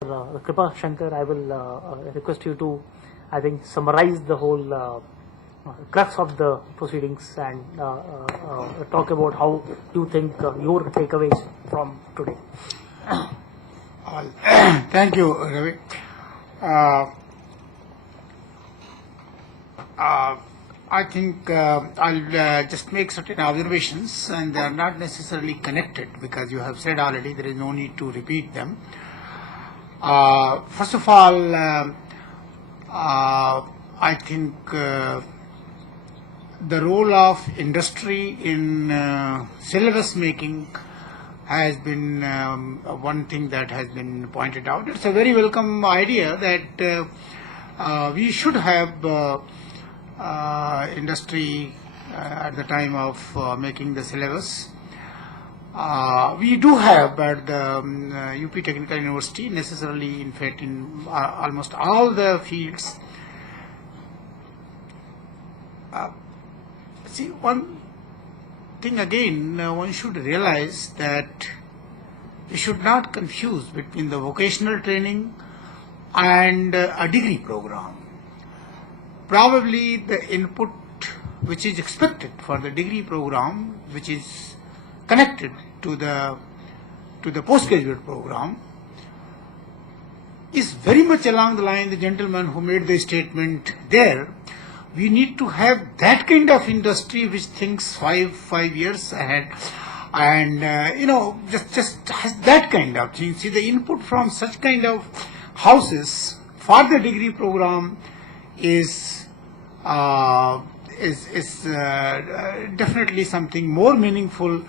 Kripa Shankar, I will request you to, I think, summarize the whole crux of the proceedings and talk about how you think your takeaways from today. Thank you, Ravi. I think I'll just make certain observations, and they are not necessarily connected because you have said already. There is no need to repeat them. First of all, I think the role of industry in syllabus making has been one thing that has been pointed out. It's a very welcome idea that we should have industry at the time of making the syllabus. We do have at the UP Technical University, necessarily in fact in almost all the fields. See, one thing again, one should realize that we should not confuse between the vocational training and a degree program. Probably the input which is expected for the degree program, which is connected to the postgraduate program, is very much along the line the gentleman who made the statement there. We need to have that kind of industry which thinks five years ahead, and just has that kind of thing. See, the input from such kind of houses for the degree program is definitely something more meaningful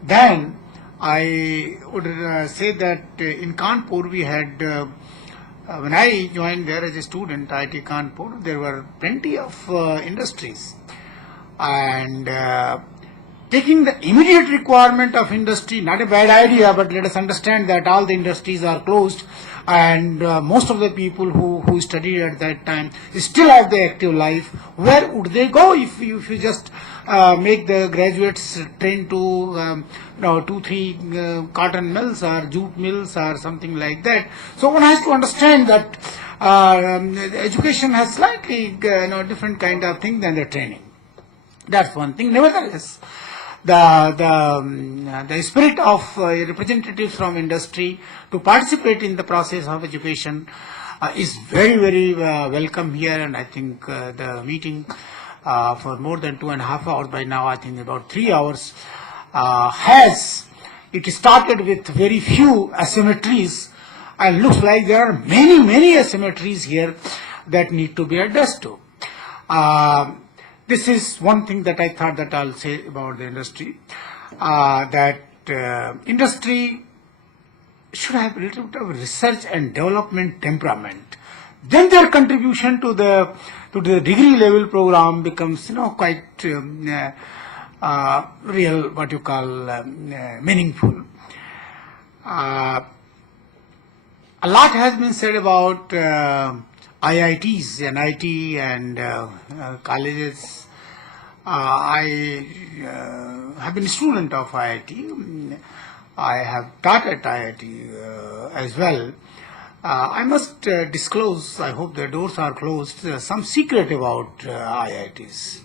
than I would say that in Kanpur we had. When I joined there as a student, IIT Kanpur, there were plenty of industries, and taking the immediate requirement of industry, not a bad idea, but let us understand that all the industries are closed, and most of the people who studied at that time still have the active life. Where would they go if you just make the graduates train to 2-3 cotton mills or jute mills or something like that? So one has to understand that education has slightly different kind of thing than the training. That's one thing. Nevertheless, the spirit of representatives from industry to participate in the process of education is very welcome here, and I think the meeting for more than 2.5 hours by now, I think about 3 hours, it started with very few asymmetries, and looks like there are many asymmetries here that need to be addressed to. This is one thing that I thought that I'll say about the industry, that industry should have a little bit of research and development temperament. Then their contribution to the degree level program becomes quite real, what you call meaningful. A lot has been said about IITs, NIT, and colleges. I have been a student of IIT. I have taught at IIT as well. I must disclose, I hope the doors are closed, some secret about IITs.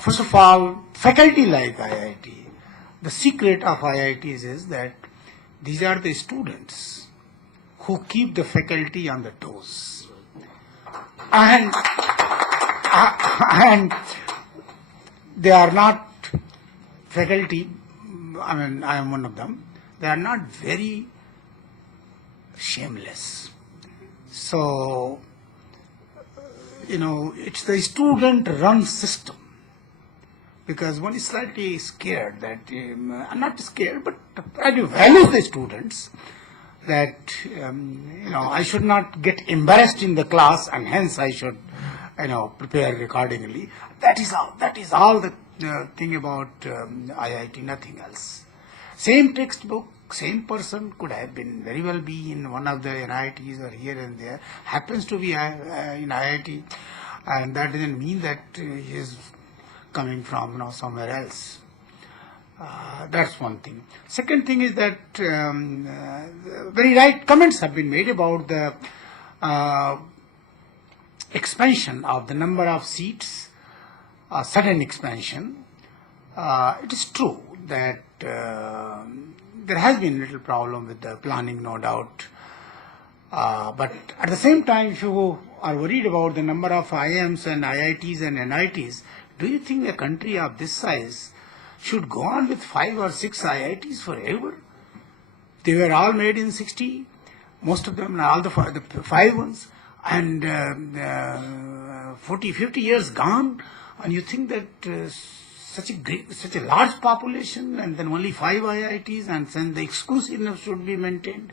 First of all, faculty like IIT. The secret of IITs is that these are the students who keep the faculty on the toes. And they are not faculty, I mean, I am one of them, they are not very shameless. So, it's the student-run system. Because one is slightly scared that, I'm not scared, but I do value the students, that I should not get embarrassed in the class, and hence I should prepare accordingly. That is all the thing about IIT, nothing else. Same textbook, same person could have been very well be in one of the NITs or here and there, happens to be in IIT, and that doesn't mean that he is coming from somewhere else. That's one thing. Second thing is that very right comments have been made about the expansion of the number of seats, sudden expansion. It is true that there has been a little problem with the planning, no doubt. But at the same time, if you are worried about the number of IIMs and IITs and NITs, do you think a country of this size should go on with 5 or 6 IITs forever? They were all made in 60, most of them, all the 5 ones, and 40, 50 years gone, and you think that such a large population and then only 5 IITs and then the exclusiveness should be maintained?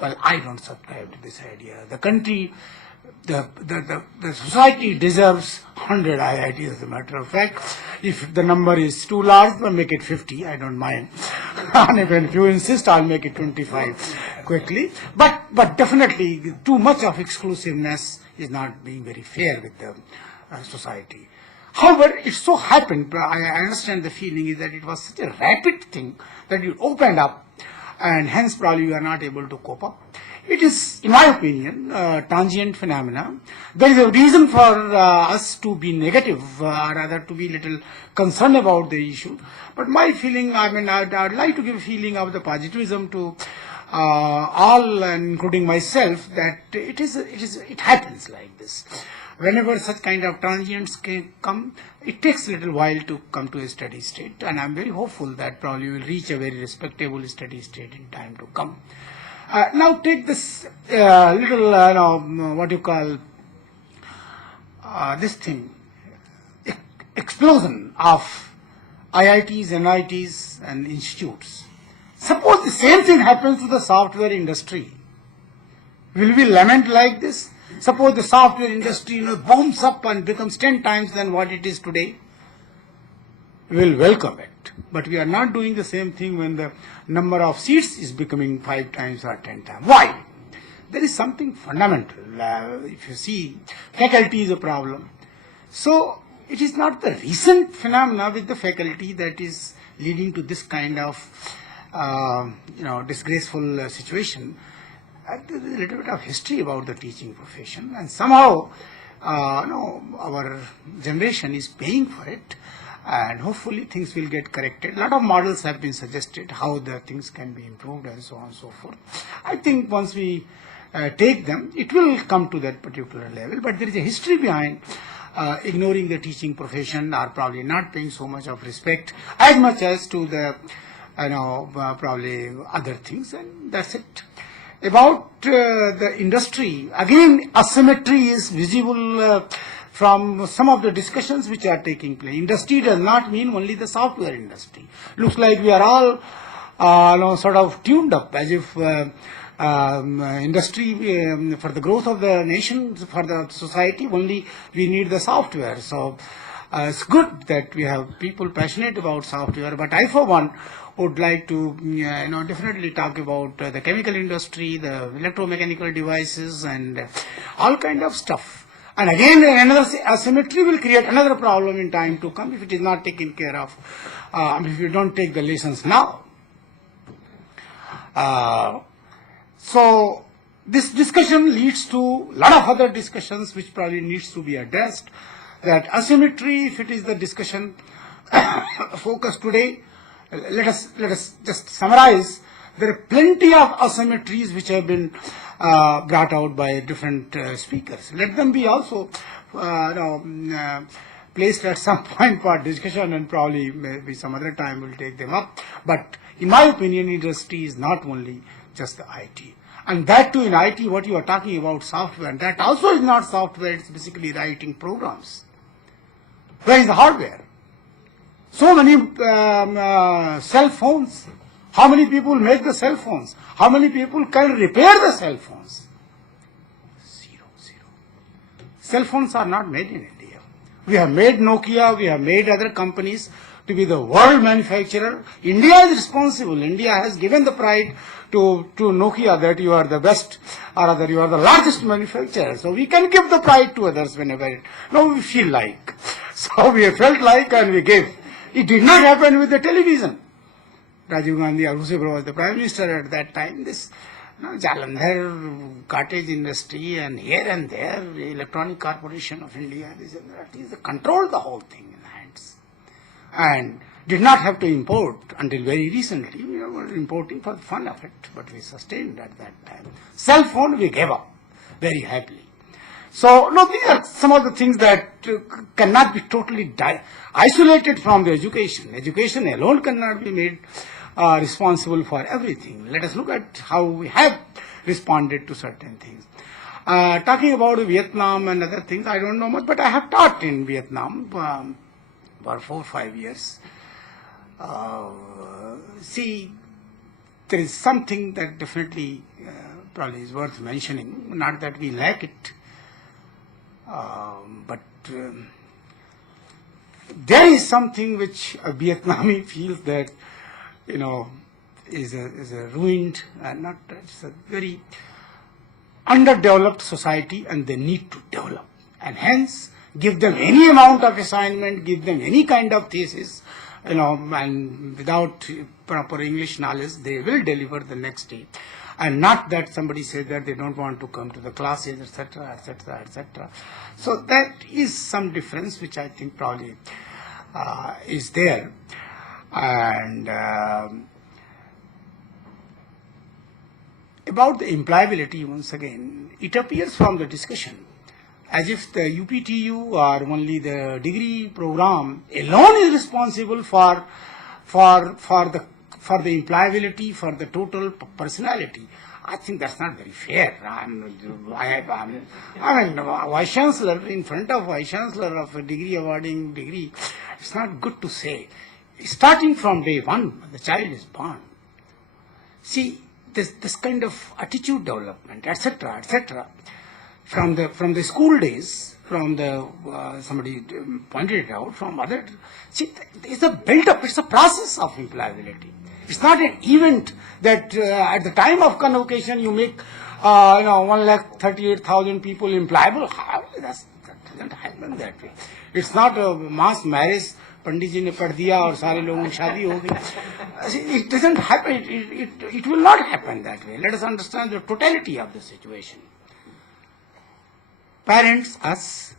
Well, I don't subscribe to this idea. The country, the society deserves 100 IITs as a matter of fact. If the number is too large, then make it 50, I don't mind. And if you insist, I'll make it 25 quickly. But definitely too much of exclusiveness is not being very fair with the society. However, it so happened, I understand the feeling is that it was such a rapid thing that it opened up, and hence probably we are not able to cope up. It is, in my opinion, transient phenomena. There is a reason for us to be negative, or rather to be little concerned about the issue. But my feeling, I mean, I'd like to give a feeling of the positivism to all, including myself, that it happens like this. Whenever such kind of transients come, it takes a little while to come to a steady state, and I'm very hopeful that probably we will reach a very respectable steady state in time to come. Now take this little, what you call this thing, explosion of IITs, NITs and institutes. Suppose the same thing happens to the software industry. Will we lament like this? Suppose the software industry booms up and becomes 10 times than what it is today. We will welcome it. But we are not doing the same thing when the number of seats is becoming 5 times or 10 times. Why? There is something fundamental. If you see, faculty is a problem. So it is not the recent phenomena with the faculty that is leading to this kind of disgraceful situation. There is a little bit of history about the teaching profession, and somehow our generation is paying for it, and hopefully things will get corrected. A lot of models have been suggested how the things can be improved and so on and so forth. I think once we take them, it will come to that particular level, but there is a history behind ignoring the teaching profession, or probably not paying so much of respect as much as to the probably other things, and that's it. About the industry, again asymmetry is visible from some of the discussions which are taking place. Industry does not mean only the software industry. Looks like we are all sort of tuned up as if industry for the growth of the nation, for the society, only we need the software. So it's good that we have people passionate about software, but I for one would like to definitely talk about the chemical industry, the electromechanical devices and all kind of stuff. And again, another asymmetry will create another problem in time to come if it is not taken care of, if you don't take the lessons now. So this discussion leads to a lot of other discussions which probably needs to be addressed. That asymmetry, if it is the discussion focus today, let us just summarize. There are plenty of asymmetries which have been brought out by different speakers. Let them be also placed at some point for discussion, and probably maybe some other time we'll take them up. But in my opinion, industry is not only just the IT. And that too in IT, what you are talking about software, and that also is not software, it's basically writing programs. Where is the hardware? So many cell phones. How many people make the cell phones? How many people can repair the cell phones? Zero. Cell phones are not made in India. We have made Nokia, we have made other companies to be the world manufacturer. India is responsible. India has given the pride to Nokia that you are the best, or rather you are the largest manufacturer. So we can give the pride to others whenever we feel like. So we felt like and we gave. It did not happen with the television. Rajiv Gandhi, or whoever was the Prime Minister at that time, this Jalandhar cottage industry and here and there, the Electronic Corporation of India, this and that, is controlled the whole thing in hands. And did not have to import until very recently. We were importing for the fun of it, but we sustained at that time. Cell phone we gave up very happily. So, no, these are some of the things that cannot be totally isolated from the education. Education alone cannot be made responsible for everything. Let us look at how we have responded to certain things. Talking about Vietnam and other things, I don't know much, but I have taught in Vietnam for 4 or 5 years. See, there is something that definitely probably is worth mentioning. Not that we lack it, but there is something which a Vietnamese feels that, is a ruined and not, it's a very underdeveloped society, and they need to develop. And hence, give them any amount of assignment, give them any kind of thesis, and without proper English knowledge, they will deliver the next day. And not that somebody says that they don't want to come to the classes, etc., etc., etc. So that is some difference which I think probably is there. And about the employability, once again, it appears from the discussion as if the UPTU or only the degree program alone is responsible for the employability, for the total personality. I think that's not very fair. I mean, Vice Chancellor, in front of Vice Chancellor of a degree awarding degree, it's not good to say. Starting from day one, when the child is born. See, this kind of attitude development, etc., etc., from the school days, from the somebody pointed it out, from other, see, it's a build-up, it's a process of employability. It's not an event that at the time of convocation you make 1,38,000 people employable. That doesn't happen that way. It's not a mass marriage. पंडित जी ने पढ़ दिया और सारे लोगों की शादी हो गई. It doesn't happen. It will not happen that way. Let us understand the totality of the situation. Parents, us,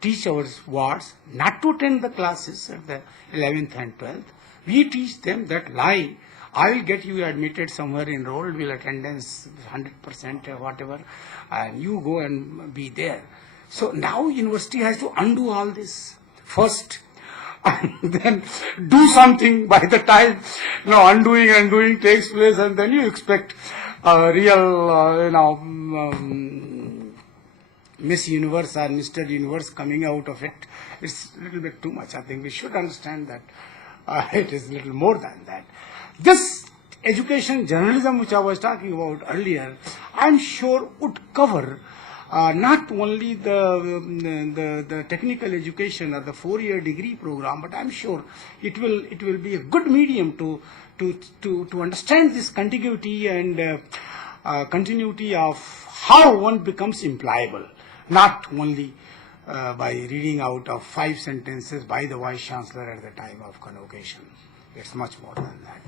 teach our wards not to attend the classes at the 11th and 12th. We teach them that lie. I will get you admitted somewhere, enrolled, will attendance 100% or whatever, and you go and be there. So now university has to undo all this first, and then do something by the time undoing takes place, and then you expect a real Miss Universe or Mr. Universe coming out of it. It's a little bit too much. I think we should understand that it is a little more than that. This education journalism which I was talking about earlier, I'm sure would cover not only the technical education or the 4-year degree program, but I'm sure it will be a good medium to understand this contiguity and continuity of how one becomes employable, not only by reading out of 5 sentences by the Vice Chancellor at the time of convocation. It's much more than that.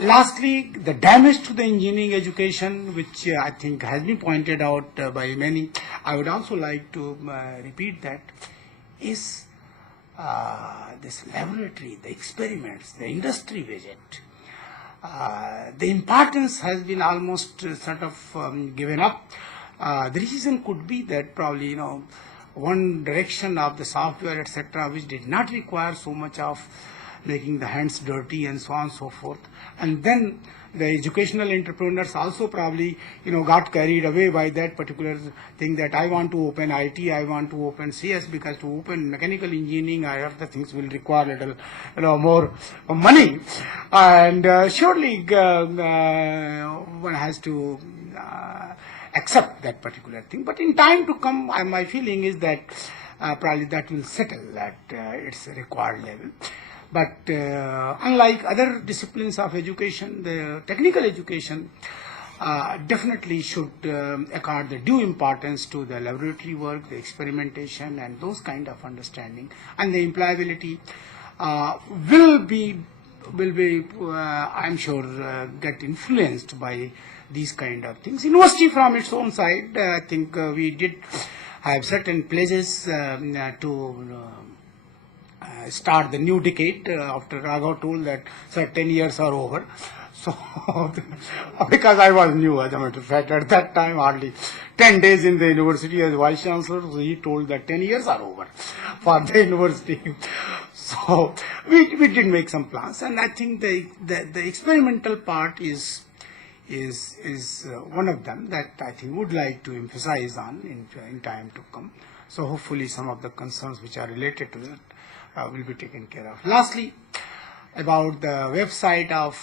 Lastly, the damage to the engineering education, which I think has been pointed out by many, I would also like to repeat that, is this laboratory, the experiments, the industry visit. The importance has been almost sort of given up. The reason could be that probably, one direction of the software, etc., which did not require so much of making the hands dirty and so on and so forth. And then the educational entrepreneurs also probably, got carried away by that particular thing that I want to open IT, I want to open CS, because to open mechanical engineering, other things will require a little, more money. And surely one has to accept that particular thing. But in time to come, my feeling is that probably that will settle at its required level. But unlike other disciplines of education, the technical education definitely should accord the due importance to the laboratory work, the experimentation, and those kind of understanding. And the employability will be will be, I'm sure, get influenced by these kind of things. University from its own side, I think we did have certain pledges to start the new decade after Raghav told that 10 years are over. So, because I was new, as a matter of fact, at that time, hardly 10 days in the university as Vice Chancellor, so he told that 10 years are over for the university. So, we did make some plans, and I think the experimental part is one of them that I think would like to emphasize on in time to come. So, hopefully, some of the concerns which are related to that will be taken care of. Lastly, about the website of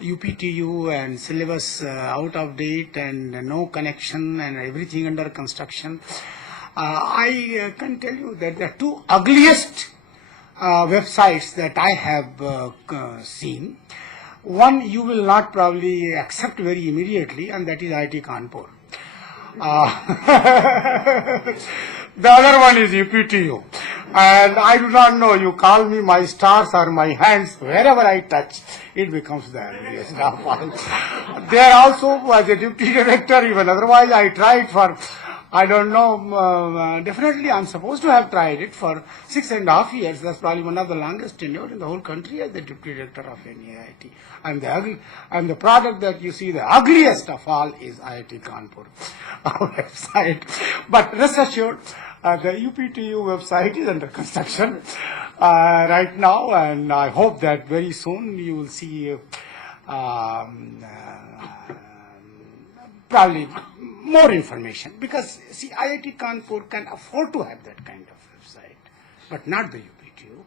UPTU and syllabus out of date and no connection and everything under construction. I can tell you that the two ugliest websites that I have seen. One you will not probably accept very immediately, and that is IIT Kanpur. The other one is UPTU. And I do not know, you call me my stars or my hands, wherever I touch, it becomes the ugliest of all. There also, as a deputy director, even otherwise, I tried for, I don't know, definitely I'm supposed to have tried it for 6.5 years. That's probably one of the longest tenure in the whole country as the deputy director of any IIT. And the product that you see, the ugliest of all, is IIT Kanpur website. But rest assured, the UPTU website is under construction right now, and I hope that very soon you will see probably more information, because see, IIT Kanpur can afford to have that kind of website, but not the UPTU.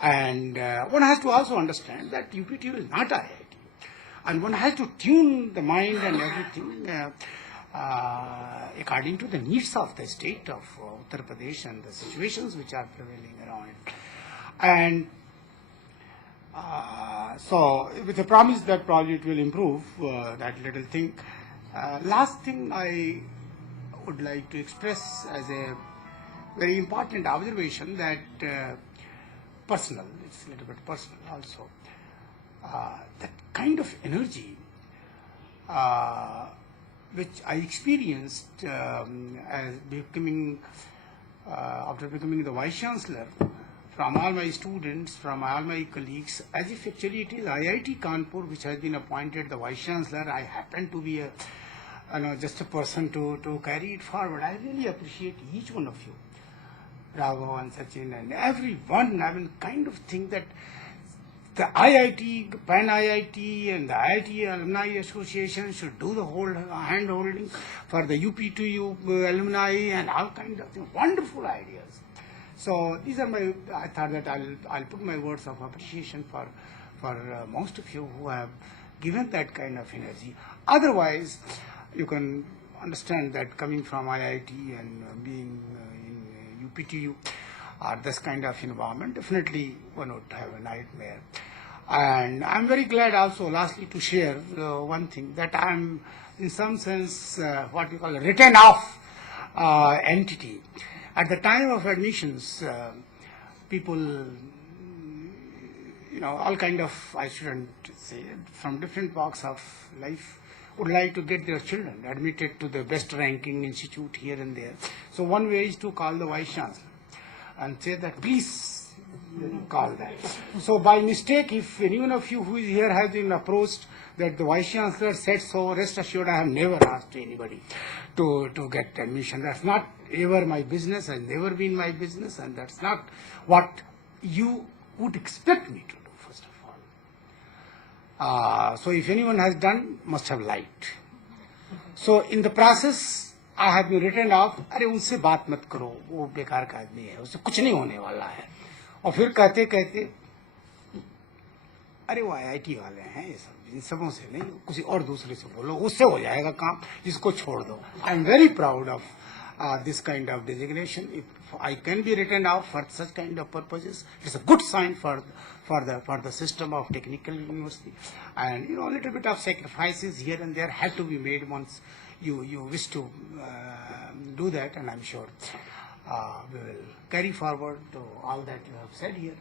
And one has to also understand that UPTU is not IIT, and one has to tune the mind and everything according to the needs of the state of Uttar Pradesh and the situations which are prevailing around it. And so, with the promise that probably it will improve that little thing. Last thing I would like to express as a very important observation, that personal, it's a little bit personal also, that kind of energy which I experienced as becoming, after becoming the Vice Chancellor, from all my students, from all my colleagues, as if actually it is IIT Kanpur which has been appointed the Vice Chancellor. I happen to be just a person to carry it forward. I really appreciate each one of you, Raghav and Sachin and everyone. I mean, kind of think that the IIT, Pan IIT and the IIT Alumni Association should do the whole hand holding for the UPTU alumni and all kind of things. Wonderful ideas. So these are my, I thought that I'll put my words of appreciation for most of you who have given that kind of energy. Otherwise, you can understand that coming from IIT and being in UPTU or this kind of environment, definitely one would have a nightmare. And I'm very glad also, lastly, to share one thing, that I'm in some sense what we call a written off entity. At the time of admissions, people, all kind of, I shouldn't say, from different walks of life, would like to get their children admitted to the best ranking institute here and there. So one way is to call the Vice Chancellor and say that please call that. So by mistake, if any one of you who is here has been approached that the Vice Chancellor said so, rest assured I have never asked anybody to get admission. That's not ever my business, has never been my business, and that's not what you would expect me to do, first of all. So if anyone has done, must have lied. So in the process, I have been written off. अरे उनसे बात मत करो, वो बेकार का आदमी है, उससे कुछ नहीं होने वाला है. और फिर कहते कहते अरे वो IIT वाले हैं, ये सब इन सबों से नहीं, किसी और दूसरे से बोलो, उससे हो जाएगा काम, इसको छोड़ दो. I am very proud of this kind of designation. If I can be written off for such kind of purposes, it's a good sign for the system of technical university. And a little bit of sacrifices here and there had to be made once you wish to do that, and I'm sure we will carry forward to all that you have said here.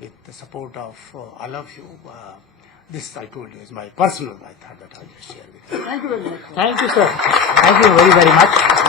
with the support of all of you. This I told you is my personal. I thought that I'll just share with you. Thank you, sir. Thank you very, very much.